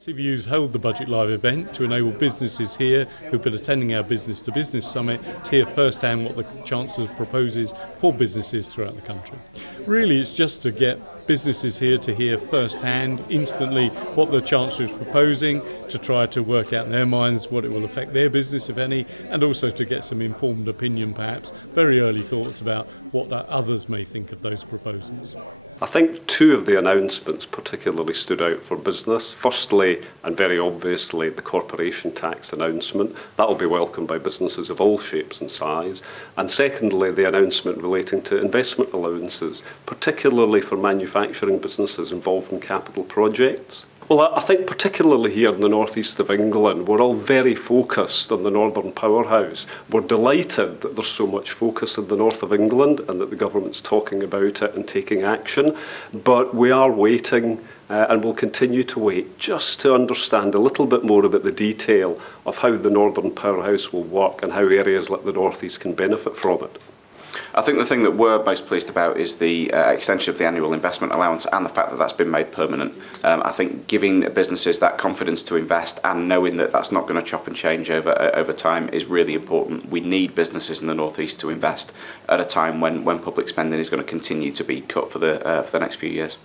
CVU's held the Budget Live event to enable businesses here who've been attending our Business to Business Summit to hear firsthand what the Chancellor proposes for businesses throughout the country. Really, it's just to get businesses here to hear firsthand, instantly, what the Chancellor is proposing, to try to work out in their minds what it will affect their business, if any, and also to get some informed opinion, perhaps, very early thoughts about what others may think of those proposals. I think two of the announcements particularly stood out for business. Firstly, and very obviously, the corporation tax announcement. That will be welcomed by businesses of all shapes and size. And secondly, the announcement relating to investment allowances, particularly for manufacturing businesses involved in capital projects. Well, I think particularly here in the northeast of England, we're all very focused on the Northern Powerhouse. We're delighted that there's so much focus in the north of England and that the government's talking about it and taking action. But we are waiting and will continue to wait just to understand a little bit more about the detail of how the Northern Powerhouse will work and how areas like the northeast can benefit from it. I think the thing that we're most pleased about is the extension of the annual investment allowance and the fact that that's been made permanent. I think giving businesses that confidence to invest and knowing that that's not going to chop and change over time is really important. We need businesses in the North East to invest at a time when public spending is going to continue to be cut for the next few years.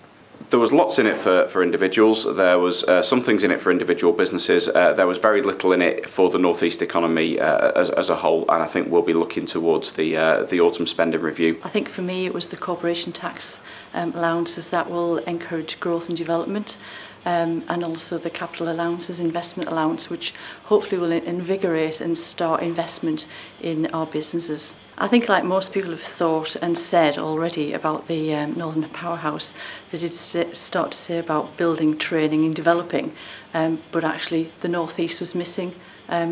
There was lots in it for individuals. There was some things in it for individual businesses. There was very little in it for the North East economy as a whole, and I think we'll be looking towards the autumn spending review. I think for me it was the corporation tax allowances that will encourage growth and development, and also the capital allowances, investment allowance, which hopefully will invigorate and start investment in our businesses. I think, like most people have thought and said already about the Northern Powerhouse, they did start to say about building, training and developing, but actually the North East was missing,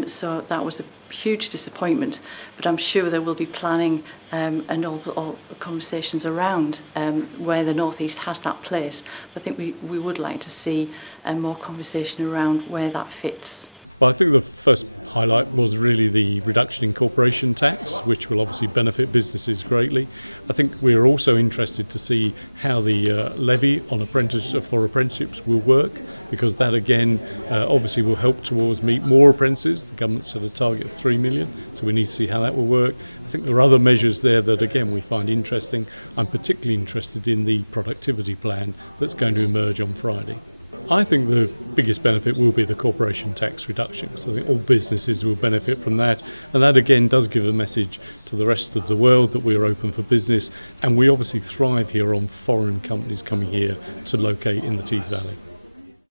so that was a huge disappointment. But I'm sure there will be planning and all conversations around where the North East has that place. But I think we would like to see more conversation around where that fits. Well, I think the first highlight was really the reduction in corporation tax, which will obviously benefit businesses greatly. I think we're also interested to see how the levy on apprenticeships will work, because that again obviously will help towards meet more apprentices. The government set a target of 3 million, so we need to see how that will work. I think there are other measures there that again we find interesting. I'm particularly interested in the productivity plan that's going to emerge on Friday. I think the biggest benefit will be the corporation tax reduction. So I think all businesses will benefit from that, and that again does give a message to the rest of the world that we are open for business, and we obviously thrive here on foreign companies coming here to locate in the Tees Valley.